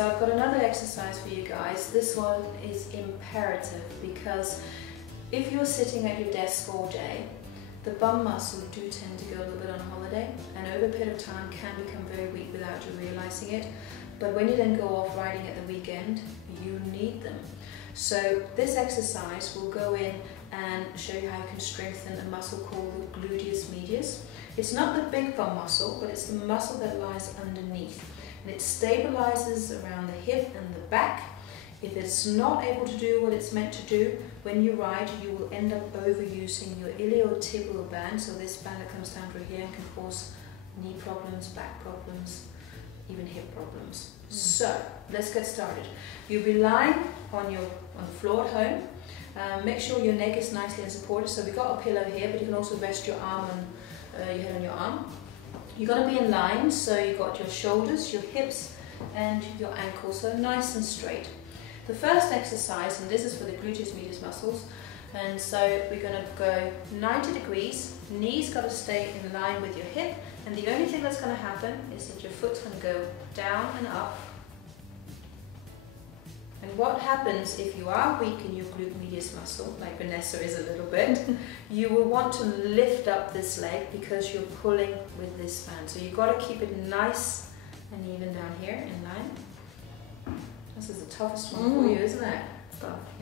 so I've got another exercise for you guys. This one is imperative because if you're sitting at your desk all day, the bum muscles do tend to go a little bit on holiday, and over a period of time can become very weak without you realizing it. But when you then go off riding at the weekend, you need them. So this exercise will go in and show you how you can strengthen a muscle called the gluteus medius. It's not the big bum muscle, but it's the muscle that lies underneath. And it stabilizes around the hip and the back. If it's not able to do what it's meant to do, when you ride, you will end up overusing your iliotibial band. So this band that comes down through here and can cause knee problems, back problems, even hip problems. So let's get started. You'll be lying on the floor at home. Make sure your neck is nicely and supported. So we've got a pillow here, but you can also rest your arm on your head on your arm. You're going to be in line, so you've got your shoulders, your hips, and your ankles, so nice and straight. The first exercise, and this is for the gluteus medius muscles, and so we're going to go 90 degrees, knees got to stay in line with your hip, and the only thing that's going to happen is that your foot's going to go down and up. And what happens if you are weak in your glute medius muscle, like Vanessa is a little bit, you will want to lift up this leg because you're pulling with this band. So you've got to keep it nice and even down here in line. This is the toughest one for you, isn't it?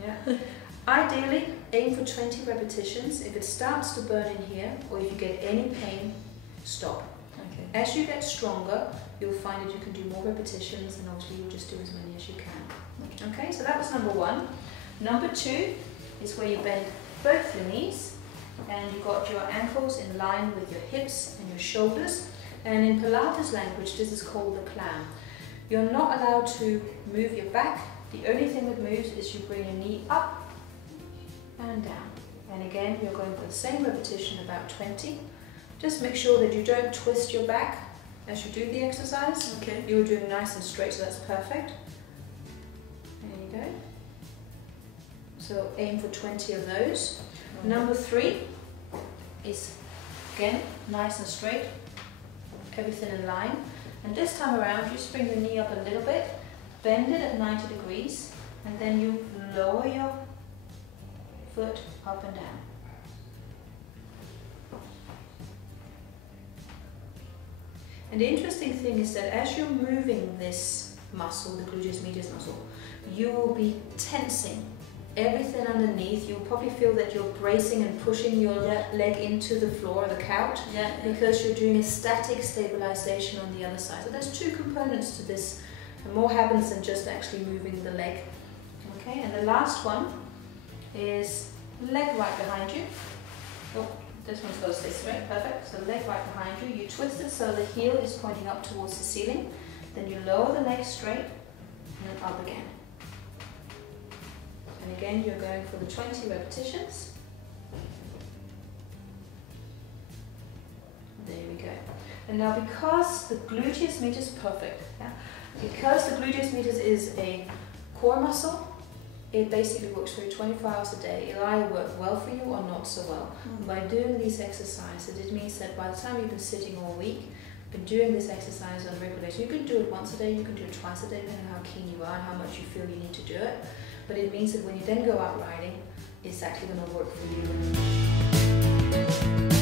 Yeah. Ideally, aim for 20 repetitions. If it starts to burn in here, or if you get any pain, stop. Okay. As you get stronger, you'll find that you can do more repetitions, and obviously you'll just do as many as you can. Okay, so that was number one. Number two is where you bend both your knees, and you've got your ankles in line with your hips and your shoulders. And in Pilates language, this is called the clam. You're not allowed to move your back. The only thing that moves is you bring your knee up and down. And again, you're going for the same repetition, about 20. Just make sure that you don't twist your back as you do the exercise. Okay. You're doing nice and straight, so that's perfect. There you go. So aim for 20 of those. Number three is, again, nice and straight, everything in line. And this time around, you bring your knee up a little bit, bend it at 90 degrees, and then you lower your foot up and down. And the interesting thing is that as you're moving this muscle, the gluteus medius muscle, you will be tensing everything underneath. You'll probably feel that you're bracing and pushing your leg into the floor or the couch because you're doing a static stabilization on the other side. So there's two components to this, and more happens than just actually moving the leg. Okay, and the last one is leg right behind you. Oh, this one's got to stay straight, perfect. So leg right behind you. You twist it so the heel is pointing up towards the ceiling. Then you lower the leg straight and then up again. And again, you're going for the 20 repetitions. There we go. And now because the gluteus medius, perfect, because the gluteus medius is a core muscle, it basically works for you 24 hours a day. It'll either work well for you or not so well. By doing these exercises, it means that by the time you've been sitting all week, been doing this exercise on a regular basis, you can do it once a day, you can do it twice a day, depending on how keen you are and how much you feel you need to do it. But it means that when you then go out riding, it's actually going to work for you.